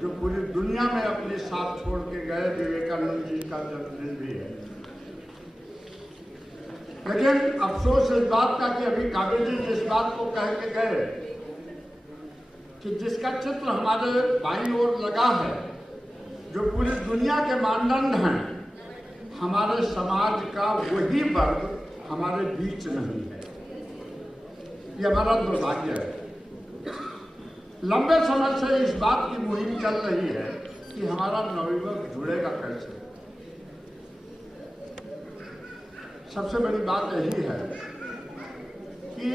जो पूरी दुनिया में अपने साथ छोड़ के गए विवेकानंद जी का जन्मदिन भी है। लेकिन अफसोस इस बात का कि अभी काबिल जी जिस बात को कह के गए कि जिसका चित्र हमारे बाईं ओर लगा है, जो पूरी दुनिया के मानदंड हैं, हमारे समाज का वही वर्ग हमारे बीच नहीं है। ये हमारा दुर्भाग्य है। लंबे समय से इस बात की मुहिम चल रही है कि हमारा नवयुवक जुड़ेगा कैसे। सबसे बड़ी बात यही है कि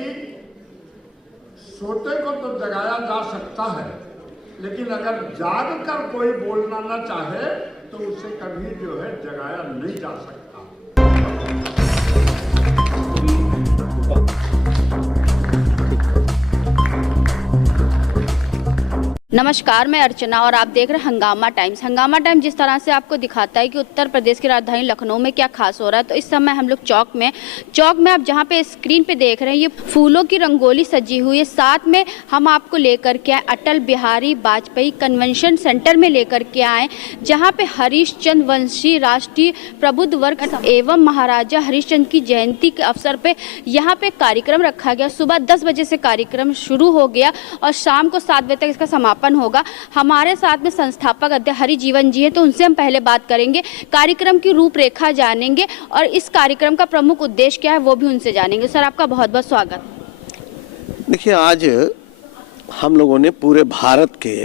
सोते को तो जगाया जा सकता है, लेकिन अगर जाग कर कोई बोलना न चाहे तो उसे कभी जो है जगाया नहीं जा सकता। नमस्कार, मैं अर्चना और आप देख रहे हैं हंगामा टाइम्स। हंगामा टाइम्स जिस तरह से आपको दिखाता है कि उत्तर प्रदेश की राजधानी लखनऊ में क्या खास हो रहा है, तो इस समय हम लोग चौक में आप जहां पे स्क्रीन पे देख रहे हैं, ये फूलों की रंगोली सजी हुई है। साथ में हम आपको लेकर के आए अटल बिहारी वाजपेयी कन्वेंशन सेंटर में लेकर के आए, जहाँ पे हरिश्चंद्र वंशी राष्ट्रीय प्रबुद्ध वर्ग एवं महाराजा हरिश्चंद्र की जयंती के अवसर पे यहाँ पे कार्यक्रम रखा गया। सुबह 10 बजे से कार्यक्रम शुरू हो गया और शाम को 7 बजे तक इसका समापन होगा। हमारे साथ में संस्थापक अध्यक्ष हरिजीवन जी है, तो उनसे हम पहले बात करेंगे, कार्यक्रम की रूपरेखा जानेंगे और इस कार्यक्रम का प्रमुख उद्देश्य क्या है वो भी उनसे जानेंगे। सर, आपका बहुत बहुत स्वागत। देखिए, आज हम लोगों ने पूरे भारत के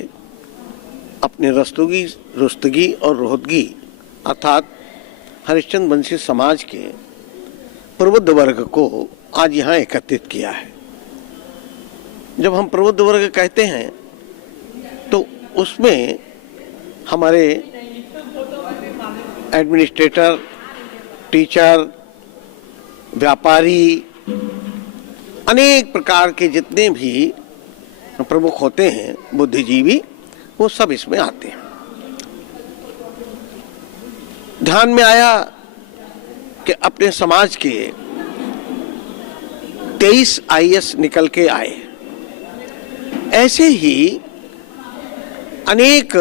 अपने रुस्तगी और रोहतगी अर्थात हरिश्चंद्र वंशी समाज के प्रबुद्ध वर्ग को आज यहाँ एकत्रित किया है। जब हम प्रबुद्ध वर्ग कहते हैं तो उसमें हमारे एडमिनिस्ट्रेटर, टीचर, व्यापारी, अनेक प्रकार के जितने भी प्रमुख होते हैं, बुद्धिजीवी, वो सब इसमें आते हैं। ध्यान में आया कि अपने समाज के 23 IAS निकल के आए। ऐसे ही अनेक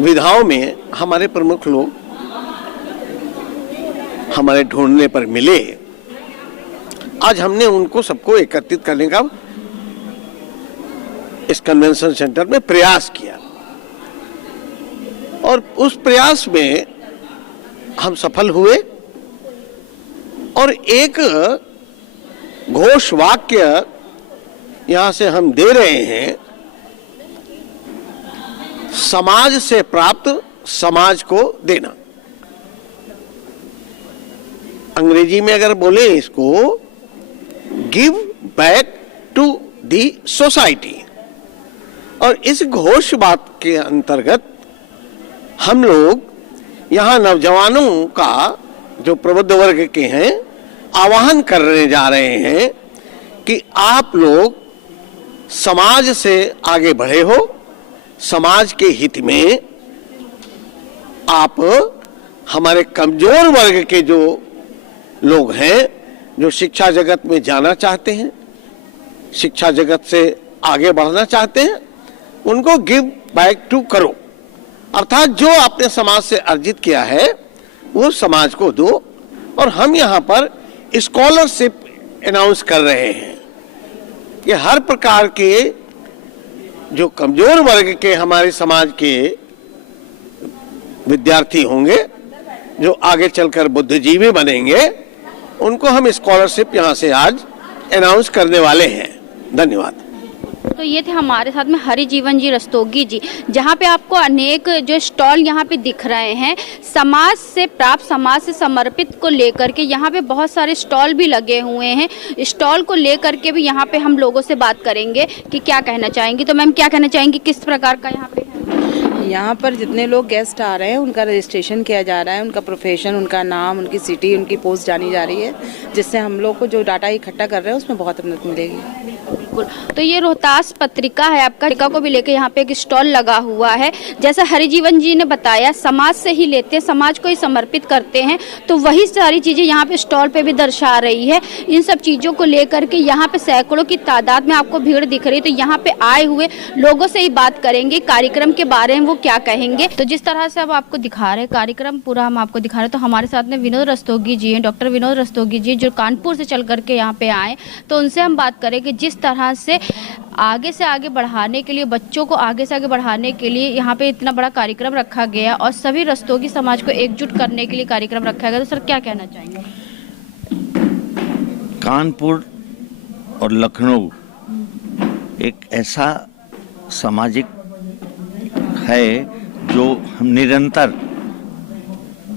विधाओं में हमारे प्रमुख लोग हमारे ढूंढने पर मिले। आज हमने उनको सबको एकत्रित करने का इस कन्वेंशन सेंटर में प्रयास किया और उस प्रयास में हम सफल हुए और एक घोष वाक्य यहां से हम दे रहे हैं, समाज से प्राप्त समाज को देना। अंग्रेजी में अगर बोले इसको, give back to the society. और इस घोष बात के अंतर्गत हम लोग यहाँ नौजवानों का, जो प्रबुद्ध वर्ग के हैं, आह्वान करने जा रहे हैं कि आप लोग समाज से आगे बढ़े हो, समाज के हित में आप हमारे कमजोर वर्ग के जो लोग हैं, जो शिक्षा जगत में जाना चाहते हैं, शिक्षा जगत से आगे बढ़ना चाहते हैं, उनको गिव बैक टू करो, अर्थात जो आपने समाज से अर्जित किया है वो समाज को दो। और हम यहाँ पर स्कॉलरशिप अनाउंस कर रहे हैं कि हर प्रकार के जो कमजोर वर्ग के हमारे समाज के विद्यार्थी होंगे, जो आगे चलकर बुद्धिजीवी बनेंगे, उनको हम स्कॉलरशिप यहाँ से आज अनाउंस करने वाले हैं। धन्यवाद। तो ये थे हमारे साथ में हरिजीवन जी रस्तोगी जी, जहाँ पे आपको अनेक जो स्टॉल यहाँ पे दिख रहे हैं, समाज से प्राप्त, समाज से समर्पित को लेकर के यहाँ पे बहुत सारे स्टॉल भी लगे हुए हैं। स्टॉल को लेकर के भी यहाँ पे हम लोगों से बात करेंगे कि क्या कहना चाहेंगी। तो मैम, क्या कहना चाहेंगी, किस प्रकार का यहाँ पे है? यहाँ पर जितने लोग गेस्ट आ रहे हैं उनका रजिस्ट्रेशन किया जा रहा है, उनका प्रोफेशन, उनका नाम, उनकी सिटी, उनकी पोस्ट जानी जा रही है, जिससे हम लोग को जो डाटा इकट्ठा कर रहे हैं उसमें बहुत मदद मिलेगी। बिल्कुल। तो ये रोहतास पत्रिका है आपका, पत्रिका को भी लेके यहाँ पे एक स्टॉल लगा हुआ है। जैसा हरिजीवन जी ने बताया, समाज से ही लेते हैं, समाज को ही समर्पित करते हैं, तो वही सारी चीजें यहाँ पे स्टॉल पे भी दर्शा रही है। इन सब चीजों को लेकर के यहाँ पे सैकड़ों की तादाद में आपको भीड़ दिख रही है। तो यहाँ पे आए हुए लोगों से ही बात करेंगे, कार्यक्रम के बारे में वो क्या कहेंगे। तो जिस तरह से अब आपको दिखा रहे कार्यक्रम पूरा हम आपको दिखा रहे हैं, तो हमारे साथ में विनोद रस्तोगी जी हैं, डॉक्टर विनोद रस्तोगी जी, जो कानपुर से चल करके यहाँ पे आए। तो उनसे हम बात करेंगे जिस तरह से आगे बढ़ाने के लिए, बच्चों को आगे से आगे बढ़ाने के लिए यहाँ पे इतना बड़ा कार्यक्रम रखा गया और सभी रस्तोगी समाज को एकजुट करने के लिए कार्यक्रम रखा गया। तो सर क्या कहना चाहेंगे? कानपुर और लखनऊ एक ऐसा सामाजिक है जो हम निरंतर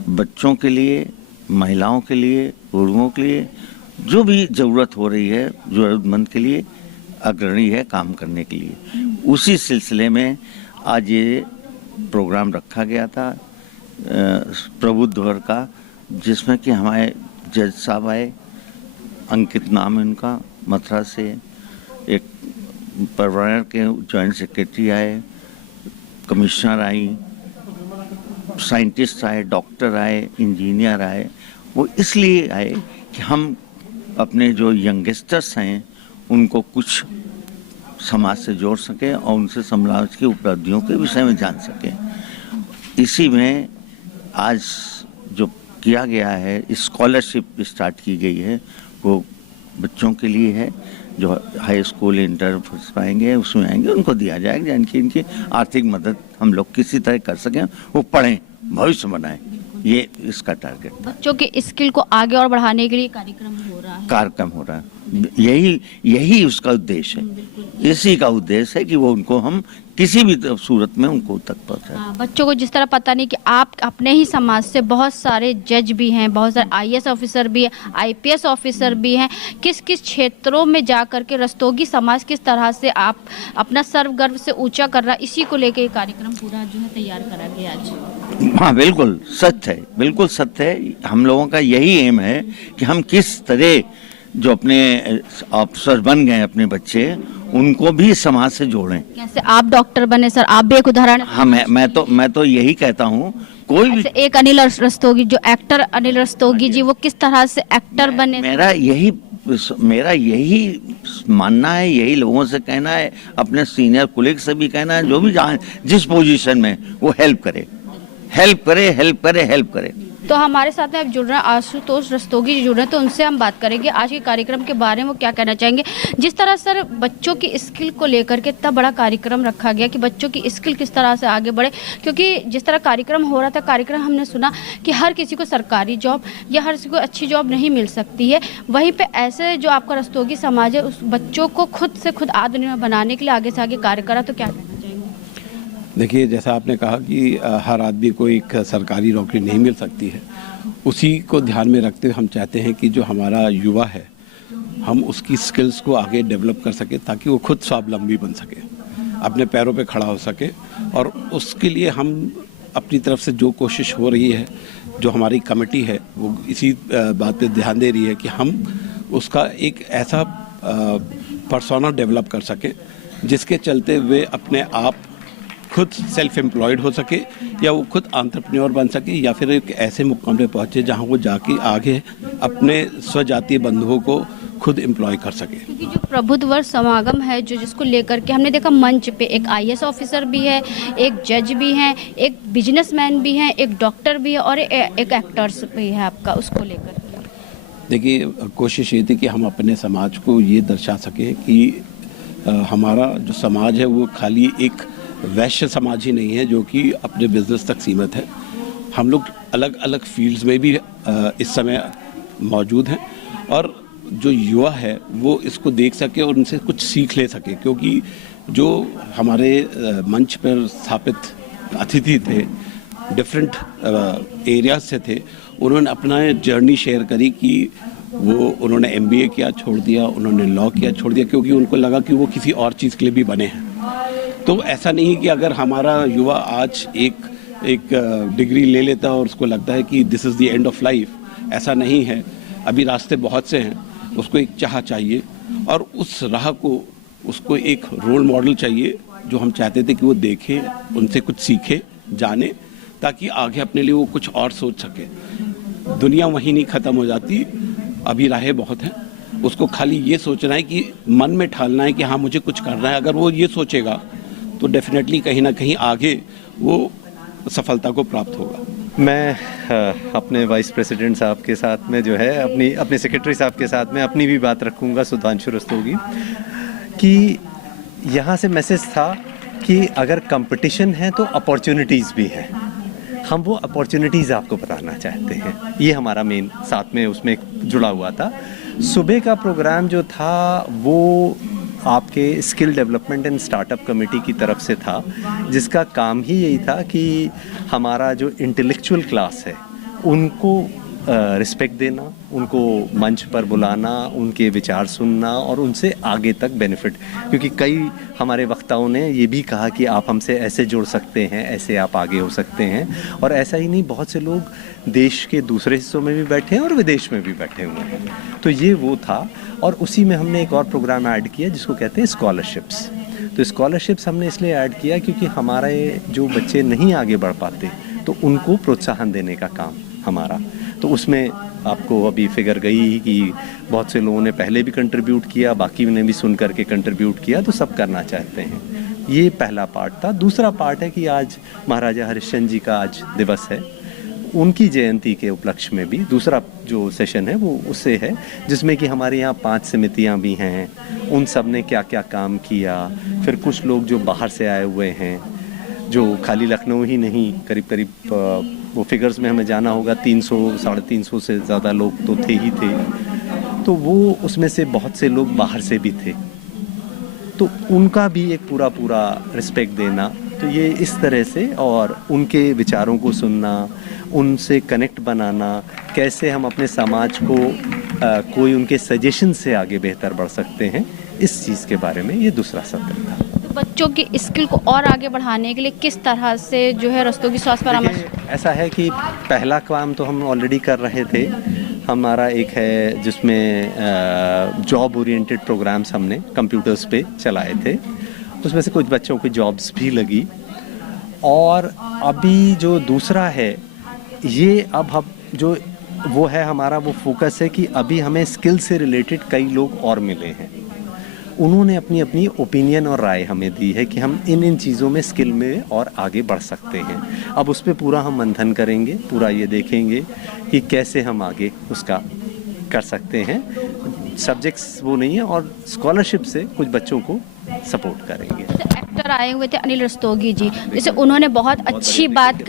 बच्चों के लिए, महिलाओं के लिए, बुजुर्गों के लिए जो भी ज़रूरत हो रही है, ज़रूरतमंद के लिए अग्रणी है काम करने के लिए। उसी सिलसिले में आज ये प्रोग्राम रखा गया था प्रबुद्धवर का, जिसमें कि हमारे जज साहब आए, अंकित नाम है उनका, मथुरा से, एक पर्यावरण के जॉइंट सेक्रेटरी आए, कमिश्नर आई, साइंटिस्ट आए, डॉक्टर आए, इंजीनियर आए। वो इसलिए आए कि हम अपने जो यंगस्टर्स हैं उनको कुछ समाज से जोड़ सकें और उनसे समाज की उपलब्धियों के विषय में जान सकें। इसी में आज जो किया गया है, स्कॉलरशिप स्टार्ट की गई है, वो बच्चों के लिए है जो हाई स्कूल, इंटर पाएंगे उसमें आएंगे, उनको दिया जाएगा जिनकी इनकी आर्थिक मदद हम लोग किसी तरह कर सकें, वो पढ़ें, भविष्य बनाएं। ये इसका टारगेट, बच्चों के स्किल को आगे और बढ़ाने के लिए कार्यक्रम हो रहा है। यही उसका उद्देश्य है। इसी का उद्देश्य है कि वो उनको हम किसी भी सूरत में उनको तक पहुंचाएं। बच्चों को जिस तरह पता नहीं कि आप अपने ही समाज से बहुत सारे जज भी हैं, बहुत सारे आईएएस ऑफिसर भी हैं, आईपीएस ऑफिसर भी हैं, किस किस क्षेत्रों में जा करके रस्तोगी समाज किस तरह से आप अपना सर्वगर्व से ऊंचा कर रहा है, इसी को लेके कार्यक्रम पूरा जो है तैयार करा गया आज। हाँ, बिल्कुल सत्य है, बिल्कुल सत्य है। हम लोगों का यही एम है कि हम किस तरह जो अपने अफसर बन गए अपने बच्चे, उनको भी समाज से जोड़ें। कैसे आप डॉक्टर बने सर, आप भी एक उदाहरण। हाँ, मैं तो यही कहता हूँ, कोई भी एक अनिल रस्तोगी, जो एक्टर अनिल रस्तोगी जी, वो किस तरह से एक्टर बने। मेरा यही मानना है, यही लोगों से कहना है, अपने सीनियर कुलीग से भी कहना है, जो भी जहाँ जिस पोजीशन में वो हेल्प करे। तो हमारे साथ में अब जुड़ रहे हैं आशुतोष रस्तोगी जी जुड़ रहे हैं, तो उनसे हम बात करेंगे आज के कार्यक्रम के बारे में, वो क्या कहना चाहेंगे। जिस तरह सर बच्चों की स्किल को लेकर के इतना बड़ा कार्यक्रम रखा गया कि बच्चों की स्किल किस तरह से आगे बढ़े, क्योंकि जिस तरह कार्यक्रम हो रहा था, कार्यक्रम हमने सुना कि हर किसी को सरकारी जॉब या हर किसी को अच्छी जॉब नहीं मिल सकती है। वहीं पर ऐसे जो आपका रस्तोगी समाज है, उस बच्चों को खुद से खुद आत्मनिर्भर बनाने के लिए आगे से आगे कार्य करा, तो क्या कहना चाहेंगे? देखिए, जैसा आपने कहा कि हर आदमी को एक सरकारी नौकरी नहीं मिल सकती है, उसी को ध्यान में रखते हुए हम चाहते हैं कि जो हमारा युवा है, हम उसकी स्किल्स को आगे डेवलप कर सके ताकि वो खुद स्वावलंबी बन सके, अपने पैरों पे खड़ा हो सके। और उसके लिए हम अपनी तरफ से जो कोशिश हो रही है, जो हमारी कमेटी है, वो इसी बात पे ध्यान दे रही है कि हम उसका एक ऐसा पर्सोना डेवलप कर सके जिसके चलते वे अपने आप खुद सेल्फ एम्प्लॉयड हो सके, या वो खुद एंटरप्रेन्योर बन सके, या फिर एक ऐसे मुकाम पे पहुंचे जहां वो जाके आगे अपने स्वजातीय बंधुओं को खुद एम्प्लॉय कर सके। क्योंकि जो प्रबुद्धवर समागम है, जो जिसको लेकर के हमने देखा मंच पे एक आईएएस ऑफिसर भी है, एक जज भी हैं, एक बिजनेसमैन भी हैं, एक डॉक्टर भी है और एक एक्टर्स भी है आपका, उसको लेकर। देखिए, कोशिश ये थी कि हम अपने समाज को ये दर्शा सकें कि हमारा जो समाज है वो खाली एक वैश्य समाज ही नहीं है जो कि अपने बिजनेस तक सीमित है। हम लोग अलग अलग फील्ड्स में भी इस समय मौजूद हैं, और जो युवा है वो इसको देख सके और उनसे कुछ सीख ले सके, क्योंकि जो हमारे मंच पर स्थापित अतिथि थे, डिफरेंट एरियाज से थे, उन्होंने अपना जर्नी शेयर करी कि उन्होंने MBA किया, छोड़ दिया, उन्होंने लॉ किया, छोड़ दिया, क्योंकि उनको लगा कि वो किसी और चीज़ के लिए भी बने हैं। तो ऐसा नहीं है कि अगर हमारा युवा आज एक डिग्री ले लेता है और उसको लगता है कि this is the end of life, ऐसा नहीं है। अभी रास्ते बहुत से हैं, उसको एक चाह चाहिए और उस राह को उसको एक रोल मॉडल चाहिए जो हम चाहते थे कि वो देखे, उनसे कुछ सीखे, जाने, ताकि आगे अपने लिए वो कुछ और सोच सके। दुनिया वहीं नहीं ख़त्म हो जाती, अभी राहें बहुत हैं। उसको खाली ये सोचना है कि मन में ठालना है कि हाँ मुझे कुछ करना है। अगर वो ये सोचेगा तो डेफिनेटली कहीं ना कहीं आगे वो सफलता को प्राप्त होगा। मैं अपने वाइस प्रेसिडेंट साहब के साथ में जो है अपने सेक्रेटरी साहब के साथ में अपनी भी बात रखूँगा, सुधांशु रस्तोगी, कि यहाँ से मैसेज था कि अगर कंपटीशन है तो अपॉर्चुनिटीज़ भी हैं। हम वो अपॉर्चुनिटीज़ आपको बताना चाहते हैं, ये हमारा मेन साथ में उसमें जुड़ा हुआ था। सुबह का प्रोग्राम जो था वो आपके skill development and startup committee की तरफ से था, जिसका काम ही यही था कि हमारा जो इंटेलेक्चुअल क्लास है उनको रिस्पेक्ट देना, उनको मंच पर बुलाना, उनके विचार सुनना और उनसे आगे तक बेनिफिट, क्योंकि कई हमारे वक्ताओं ने ये भी कहा कि आप हमसे ऐसे जुड़ सकते हैं, ऐसे आप आगे हो सकते हैं। और ऐसा ही नहीं, बहुत से लोग देश के दूसरे हिस्सों में भी बैठे हैं और विदेश में भी बैठे हुए हैं। तो ये वो था। और उसी में हमने एक और प्रोग्राम ऐड किया जिसको कहते हैं स्कॉलरशिप्स। तो स्कॉलरशिप्स हमने इसलिए ऐड किया क्योंकि हमारे जो बच्चे नहीं आगे बढ़ पाते तो उनको प्रोत्साहन देने का काम हमारा। तो उसमें आपको अभी फिगर गई कि बहुत से लोगों ने पहले भी कंट्रीब्यूट किया, बाकी ने भी सुन करके कंट्रीब्यूट किया, तो सब करना चाहते हैं। ये पहला पार्ट था। दूसरा पार्ट है कि आज महाराजा हरिश्चंद्र जी का आज दिवस है, उनकी जयंती के उपलक्ष्य में भी दूसरा जो सेशन है वो उससे है, जिसमें कि हमारे यहाँ 5 समितियाँ भी हैं, उन सब ने क्या क्या काम किया। फिर कुछ लोग जो बाहर से आए हुए हैं, जो खाली लखनऊ ही नहीं, करीब करीब वो फिगर्स में हमें जाना होगा 300-350 से ज़्यादा लोग तो थे ही थे। तो वो उसमें से बहुत से लोग बाहर से भी थे, तो उनका भी एक पूरा रिस्पेक्ट देना। तो ये इस तरह से, और उनके विचारों को सुनना, उनसे कनेक्ट बनाना, कैसे हम अपने समाज को कोई उनके सजेशन से आगे बेहतर बढ़ सकते हैं, इस चीज़ के बारे में ये दूसरा सत्र था। बच्चों की स्किल को और आगे बढ़ाने के लिए किस तरह से जो है रस्तोगी स्वास्थ्य परामर्श? ऐसा है कि पहला काम तो हम ऑलरेडी कर रहे थे। हमारा एक है जिसमें जॉब ओरिएंटेड प्रोग्राम्स हमने कंप्यूटर्स पे चलाए थे, उसमें से कुछ बच्चों की जॉब्स भी लगी। और अभी जो दूसरा है ये अब जो वो है हमारा वो फोकस है कि अभी हमें स्किल से रिलेटेड कई लोग और मिले हैं, उन्होंने अपनी अपनी ओपिनियन और राय हमें दी है कि हम इन चीज़ों में स्किल में और आगे बढ़ सकते हैं। अब उस पर पूरा हम मंथन करेंगे, पूरा ये देखेंगे कि कैसे हम आगे उसका कर सकते हैं। सब्जेक्ट्स वो नहीं है, और स्कॉलरशिप से कुछ बच्चों को सपोर्ट करेंगे। एक्टर आए हुए थे अनिल रस्तोगी जी, जैसे उन्होंने बहुत अच्छी बात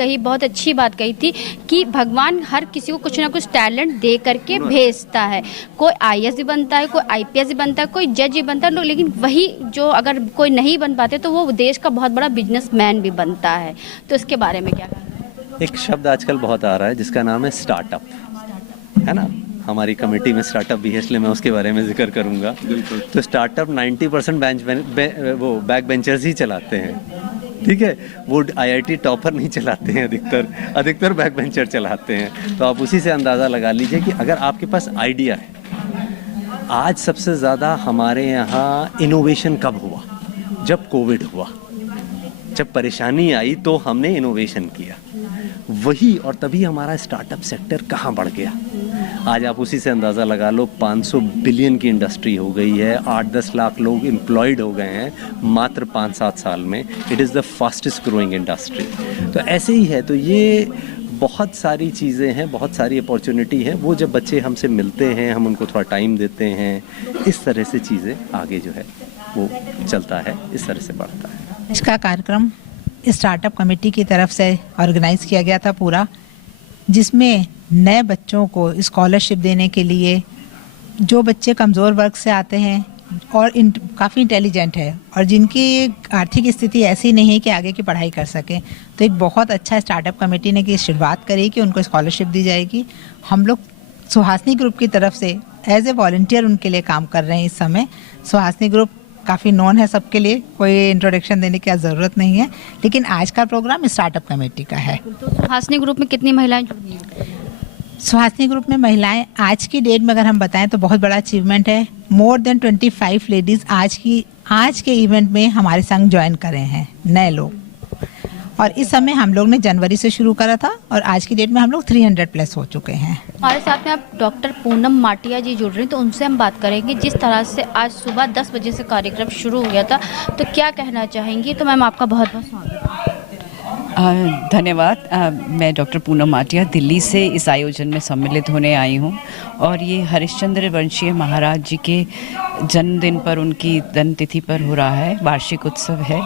कही थी कि भगवान हर किसी को कुछ ना कुछ टैलेंट दे करके भेजता है। कोई IAS भी बनता है, कोई IPS भी बनता है, कोई जज भी बनता है, लेकिन वही जो अगर कोई नहीं बन पाते तो वो देश का बहुत बड़ा बिजनेसमैन भी बनता है। तो इसके बारे में क्या कहना? एक शब्द आजकल बहुत आ रहा है जिसका नाम है स्टार्टअप, है ना। हमारी कमेटी में स्टार्टअप भी है, इसलिए मैं उसके बारे में जिक्र करूंगा। तो स्टार्टअप 90% वो बैक बेंचर्स ही चलाते हैं, ठीक है। वो IIT टॉपर नहीं चलाते हैं, अधिकतर बैक बेंचर चलाते हैं। तो आप उसी से अंदाज़ा लगा लीजिए कि अगर आपके पास आइडिया है। आज सबसे ज़्यादा हमारे यहाँ इनोवेशन कब हुआ? जब कोविड हुआ, जब परेशानी आई तो हमने इनोवेशन किया वही, और तभी हमारा स्टार्टअप सेक्टर कहाँ बढ़ गया। आज आप उसी से अंदाज़ा लगा लो, 500 बिलियन की इंडस्ट्री हो गई है, 8-10 लाख लोग एम्प्लॉयड हो गए हैं मात्र 5-7 साल में। It is the fastest growing industry. तो ऐसे ही है। तो ये बहुत सारी चीज़ें हैं, बहुत सारी अपॉर्चुनिटी है। वो जब बच्चे हमसे मिलते हैं, हम उनको थोड़ा टाइम देते हैं, इस तरह से चीज़ें आगे जो है वो चलता है, इस तरह से बढ़ता है। इसका कार्यक्रम स्टार्टअप कमेटी की तरफ से ऑर्गेनाइज किया गया था पूरा, जिसमें नए बच्चों को स्कॉलरशिप देने के लिए, जो बच्चे कमज़ोर वर्ग से आते हैं और काफ़ी इंटेलिजेंट है और जिनकी आर्थिक स्थिति ऐसी नहीं है कि आगे की पढ़ाई कर सकें, तो एक बहुत अच्छा स्टार्टअप कमेटी ने की शुरुआत करी कि उनको स्कॉलरशिप दी जाएगी। हम लोग सुहासिनी ग्रुप की तरफ से एज ए वॉलंटियर उनके लिए काम कर रहे हैं इस समय। सुहासिनी ग्रुप काफ़ी नॉन है सबके लिए, कोई इंट्रोडक्शन देने की ज़रूरत नहीं है। लेकिन आज का प्रोग्राम स्टार्टअप कमेटी का है। तो सुहासिनी ग्रुप में कितनी महिलाएं जुड़ी हैं? सुहासिनी ग्रुप में महिलाएं आज की डेट में अगर हम बताएं तो बहुत बड़ा अचीवमेंट है। मोर देन 25 लेडीज़ आज के इवेंट में हमारे संग ज्वाइन करे हैं, नए लोग। और इस समय हम लोग ने जनवरी से शुरू करा था और आज की डेट में हम लोग 300 प्लस हो चुके हैं। हमारे साथ में आप डॉक्टर पूनम माटिया जी जुड़ रही हैं, तो उनसे हम बात करेंगे। जिस तरह से आज सुबह 10 बजे से कार्यक्रम शुरू हो गया था, तो क्या कहना चाहेंगी? तो मैम आपका बहुत बहुत स्वागत है। धन्यवाद। मैं डॉक्टर पूनम माटिया दिल्ली से इस आयोजन में सम्मिलित होने आई हूँ और ये हरिश्चंद्र वंशीय महाराज जी के जन्मदिन पर, उनकी जन्मतिथि पर हो रहा है, वार्षिक उत्सव है।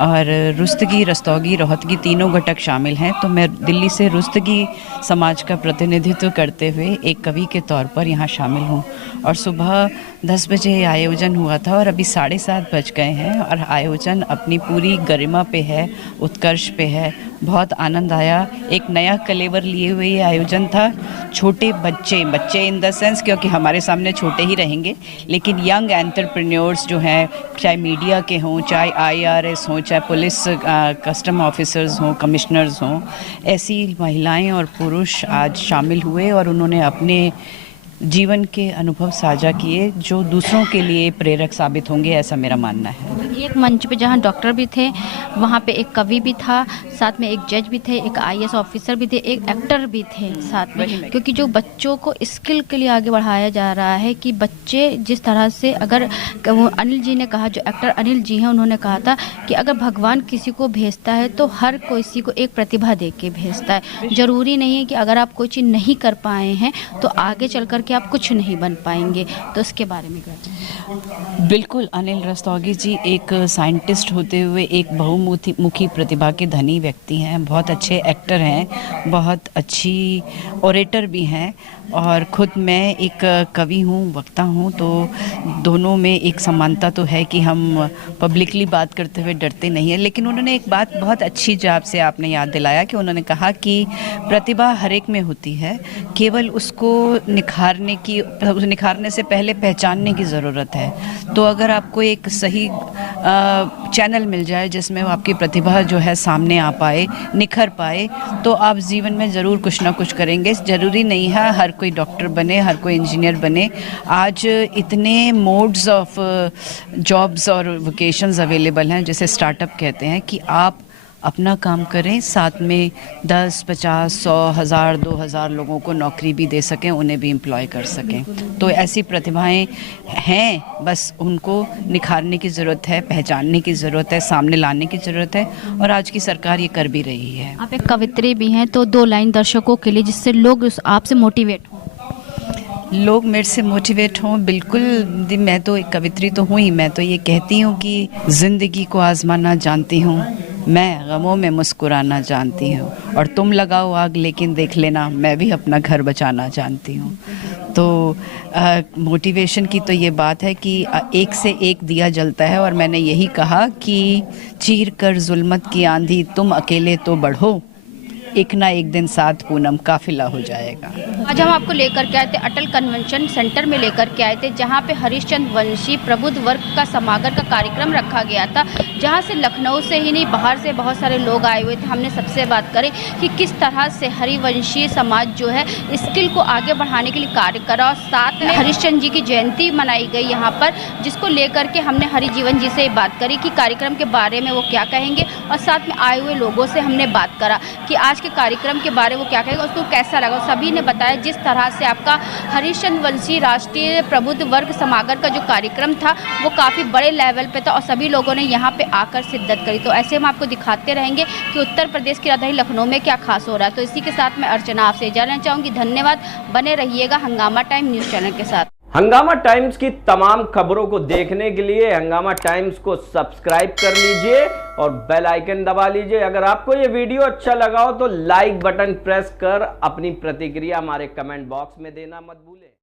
और रुस्तगी, रस्तौगी, रोहतगी तीनों घटक शामिल हैं। तो मैं दिल्ली से रुस्तगी समाज का प्रतिनिधित्व करते हुए एक कवि के तौर पर यहाँ शामिल हूँ। और सुबह 10 बजे आयोजन हुआ था और अभी 7:30 बज गए हैं और आयोजन अपनी पूरी गरिमा पे है, उत्कर्ष पे है। बहुत आनंद आया। एक नया कलेवर लिए हुए ये आयोजन था। छोटे बच्चे इन द सेंस, क्योंकि हमारे सामने छोटे ही रहेंगे, लेकिन यंग एंटरप्रेन्योर्स जो हैं, चाहे मीडिया के हों, चाहे IRS हों, चाहे पुलिस कस्टम ऑफिसर्स हों, कमिश्नर्स हों, ऐसी महिलाएं और पुरुष आज शामिल हुए और उन्होंने अपने जीवन के अनुभव साझा किए जो दूसरों के लिए प्रेरक साबित होंगे, ऐसा मेरा मानना है। एक मंच पे जहाँ डॉक्टर भी थे, वहाँ पे एक कवि भी था, साथ में एक जज भी थे, एक IAS ऑफिसर भी थे, एक एक्टर भी थे साथ में। क्योंकि जो बच्चों को स्किल के लिए आगे बढ़ाया जा रहा है कि बच्चे जिस तरह से, अगर वो अनिल जी ने कहा, जो एक्टर अनिल जी हैं, उन्होंने कहा था कि अगर भगवान किसी को भेजता है तो हर किसी को एक प्रतिभा दे के भेजता है। ज़रूरी नहीं है कि अगर आप कोई चीज़ नहीं कर पाए हैं तो आगे चल कर के आप कुछ नहीं बन पाएंगे। तो उसके बारे में क्या? बिल्कुल, अनिल रस्तौगी जी एक साइंटिस्ट होते हुए एक बहुमुखी प्रतिभा के धनी व्यक्ति हैं। बहुत अच्छे एक्टर हैं, बहुत अच्छी ओरेटर भी हैं और खुद मैं एक कवि हूँ, वक्ता हूँ। तो दोनों में एक समानता तो है कि हम पब्लिकली बात करते हुए डरते नहीं हैं। लेकिन उन्होंने एक बात बहुत अच्छी जो आपसे आपने याद दिलाया कि उन्होंने कहा कि प्रतिभा हर एक में होती है, केवल उसको निखारने से पहले पहचानने की ज़रूरत है। तो अगर आपको एक सही चैनल मिल जाए जिसमें वो आपकी प्रतिभा जो है सामने आ पाए, निखर पाए, तो आप जीवन में ज़रूर कुछ ना कुछ करेंगे। ज़रूरी नहीं है हर कोई डॉक्टर बने, हर कोई इंजीनियर बने। आज इतने मोड्स ऑफ जॉब्स और वोकेशंस अवेलेबल हैं, जैसे स्टार्टअप कहते हैं, कि आप अपना काम करें, साथ में 10, 50, 100, 1000, 2000 लोगों को नौकरी भी दे सकें, उन्हें भी एम्प्लॉय कर सकें। तो ऐसी प्रतिभाएं हैं, बस उनको निखारने की ज़रूरत है, पहचानने की ज़रूरत है, सामने लाने की ज़रूरत है और आज की सरकार ये कर भी रही है। आप एक कवित्री भी हैं, तो 2 लाइन दर्शकों के लिए जिससे लोग आपसे मोटिवेट हों। लोग मेरे से मोटिवेट हों, बिल्कुल। मैं तो एक कवित्री तो हूँ ही। मैं तो ये कहती हूँ कि ज़िंदगी को आज़माना जानती हूँ, मैं गमों में मुस्कुराना जानती हूँ, और तुम लगाओ आग लेकिन देख लेना, मैं भी अपना घर बचाना जानती हूँ। तो मोटिवेशन की तो ये बात है कि एक से एक दिया जलता है और मैंने यही कहा कि चीर कर जुल्मत की आंधी तुम अकेले तो बढ़ो, एक ना एक दिन साथ पूनम काफिला हो जाएगा। आज हम आपको लेकर के आए थे अटल कन्वेंशन सेंटर में लेकर के आए थे, जहां पे हरिश्चंद्र वंशी प्रबुद्ध वर्ग का समागम का कार्यक्रम रखा गया था, जहां से लखनऊ से ही नहीं बाहर से बहुत सारे लोग आए हुए थे। हमने सबसे बात करी कि किस तरह से हरिवंशीय समाज जो है स्किल को आगे बढ़ाने के लिए कार्य करा, और साथ में हरिश्चंद्र जी की जयंती मनाई गई यहाँ पर, जिसको लेकर के हमने हरिजीवन जी से बात करी कि कार्यक्रम के बारे में वो क्या कहेंगे, और साथ में आए हुए लोगों से हमने बात करा कि आज के कार्यक्रम के बारे में वो क्या कहेगा, उसको कैसा लगा। सभी ने बताया जिस तरह से आपका हरिश्चंद्र वंशी राष्ट्रीय प्रबुद्ध वर्ग समागम का जो कार्यक्रम था वो काफ़ी बड़े लेवल पे था और सभी लोगों ने यहाँ पे आकर शिद्दत करी। तो ऐसे हम आपको दिखाते रहेंगे कि उत्तर प्रदेश की राजधानी लखनऊ में क्या खास हो रहा है। तो इसी के साथ मैं अर्चना आपसे जानना चाहूँगी। धन्यवाद, बने रहिएगा हंगामा टाइम न्यूज़ चैनल के साथ। हंगामा टाइम्स की तमाम खबरों को देखने के लिए हंगामा टाइम्स को सब्सक्राइब कर लीजिए और बेल आइकन दबा लीजिए। अगर आपको ये वीडियो अच्छा लगा हो तो लाइक बटन प्रेस कर अपनी प्रतिक्रिया हमारे कमेंट बॉक्स में देना मत भूलें।